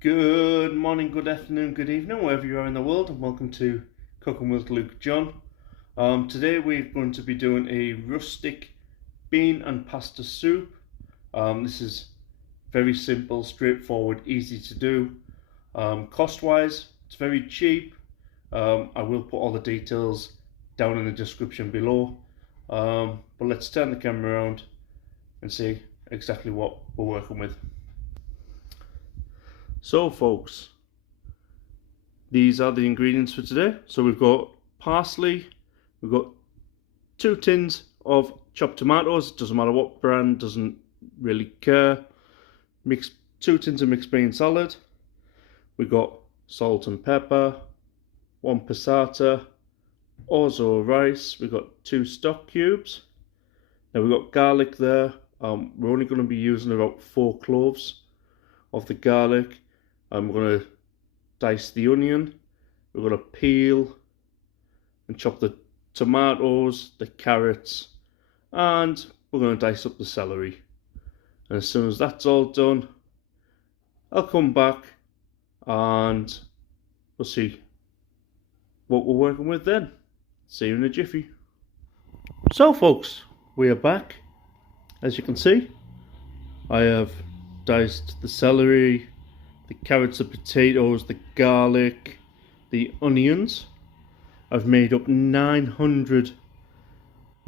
Good morning, good afternoon, good evening, wherever you are in the world, and welcome to Cooking with Luke John. Today we're going to be doing a rustic bean and pasta soup. This is very simple, straightforward, easy to do. Cost-wise, it's very cheap. I will put all the details down in the description below. But let's turn the camera around and see exactly what we're working with. So folks, these are the ingredients for today. So we've got parsley, we've got 2 tins of chopped tomatoes, doesn't matter what brand, doesn't really care. 2 tins of mixed bean salad, we've got salt and pepper, 1 passata, orzo rice, we've got 2 stock cubes. Now we've got garlic there. We're only going to be using about 4 cloves of the garlic. We're going to dice the onion, we're going to peel and chop the tomatoes, the carrots, and we're going to dice up the celery. And as soon as that's all done, I'll come back and we'll see what we're working with then. See you in a jiffy. So folks, we are back. As you can see, I have diced the celery, the carrots, the potatoes, the garlic, the onions. I've made up 900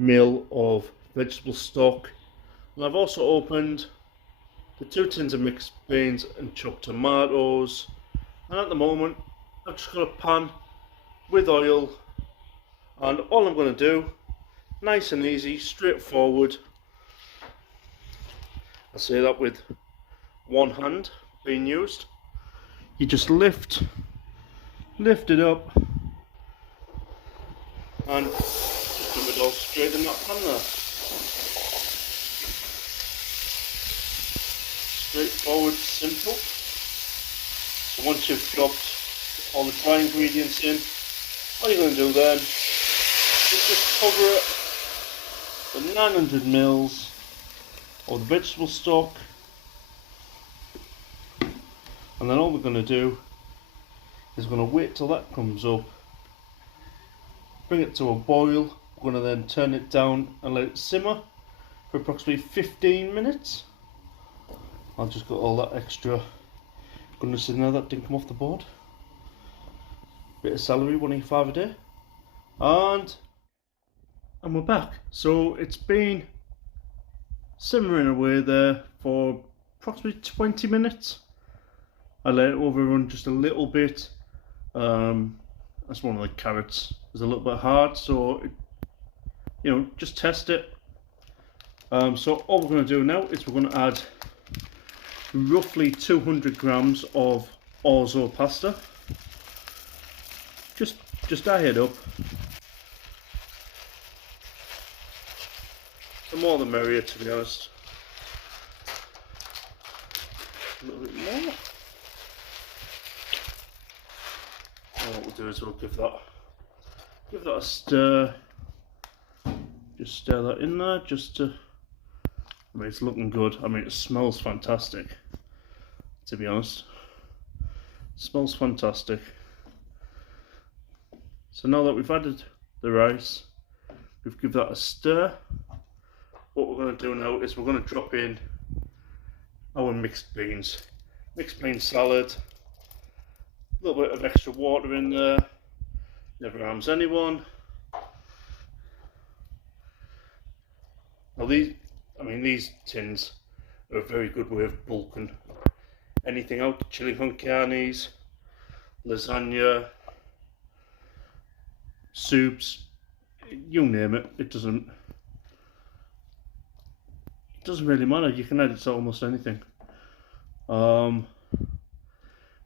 ml of vegetable stock, and I've also opened the 2 tins of mixed beans and chopped tomatoes. And at the moment, I've just got a pan with oil, and all I'm going to do, nice and easy, straightforward. I say that with one hand being used. You just lift it up and just dump it all straight in that pan there. Straightforward, simple. So once you've dropped all the dry ingredients in, all you're going to do then is just cover it with 900 ml of the vegetable stock. And then all we're going to do is we're going to wait till that comes up, bring it to a boil. We're going to then turn it down and let it simmer for approximately 15 minutes. I'll just got all that extra goodness in there that didn't come off the board. Bit of celery, 185 a day. And we're back. So it's been simmering away there for approximately 20 minutes. I let it overrun just a little bit. That's one of the carrots is a little bit hard, so just test it. So all we're going to do now is we're going to add roughly 200 grams of orzo pasta. Just eye it up. The more the merrier, to be honest. A little bit more. And what we'll do is we'll give that a stir. Just stir that in there, just to. I mean, it's looking good. I mean, it smells fantastic. To be honest, it smells fantastic. So now that we've added the rice, we've given that a stir. What we're going to do now is we're going to drop in our mixed bean salad. A little bit of extra water in there, never harms anyone. Now these tins are a very good way of bulking anything out. Chili con carnes, lasagna, soups, you name it. It doesn't really matter. You can add it to almost anything.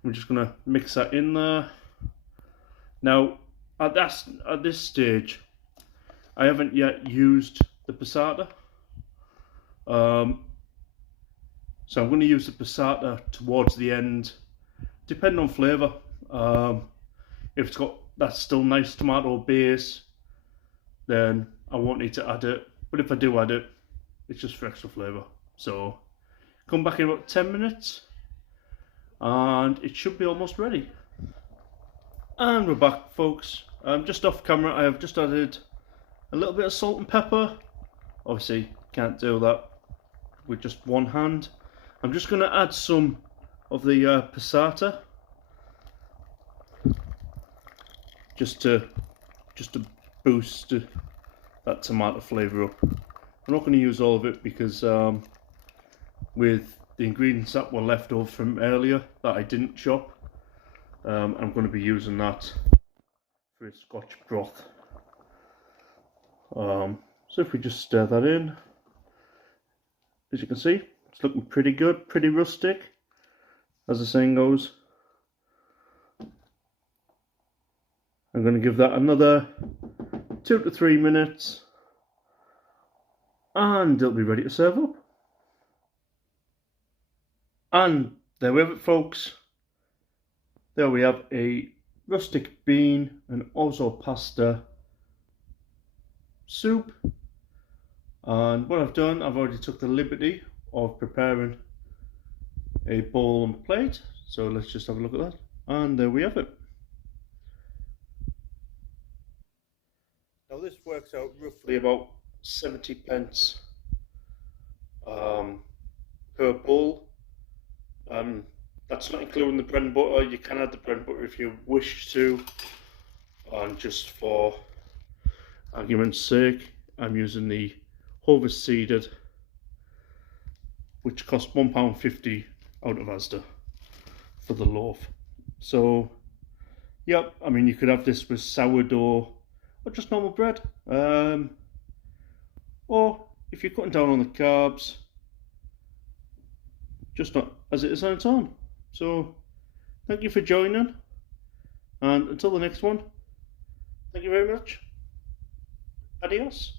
We're just going to mix that in there. Now, at this stage, I haven't yet used the passata. So I'm going to use the passata towards the end, depending on flavour. If it's got that still nice tomato base, then I won't need to add it. But if I do add it, it's just for extra flavour. So come back in about 10 minutes and it should be almost ready. And we're back, folks. Just off camera, I have just added a little bit of salt and pepper. Obviously can't do that with just one hand. I'm just going to add some of the passata just to boost that tomato flavour up. I'm not going to use all of it because with the ingredients that were left over from earlier that I didn't chop, I'm going to be using that for a Scotch broth. So if we just stir that in, as you can see, it's looking pretty good, pretty rustic, as the saying goes. I'm going to give that another 2 to 3 minutes and it'll be ready to serve up. And there we have it, folks. There we have a rustic bean and also pasta soup. And what I've done, I've already took the liberty of preparing a bowl and plate. So let's just have a look at that. And there we have it. Now this works out roughly about 70 pence per bowl. That's not including the bread and butter. You can add the bread and butter if you wish to. And just for argument's sake, I'm using the harvest seeded, which cost £1.50 out of Asda for the loaf. So, yep, I mean, you could have this with sourdough or just normal bread. Or if you're cutting down on the carbs, just not as it is on its own. So, thank you for joining, and until the next one, thank you very much. Adios.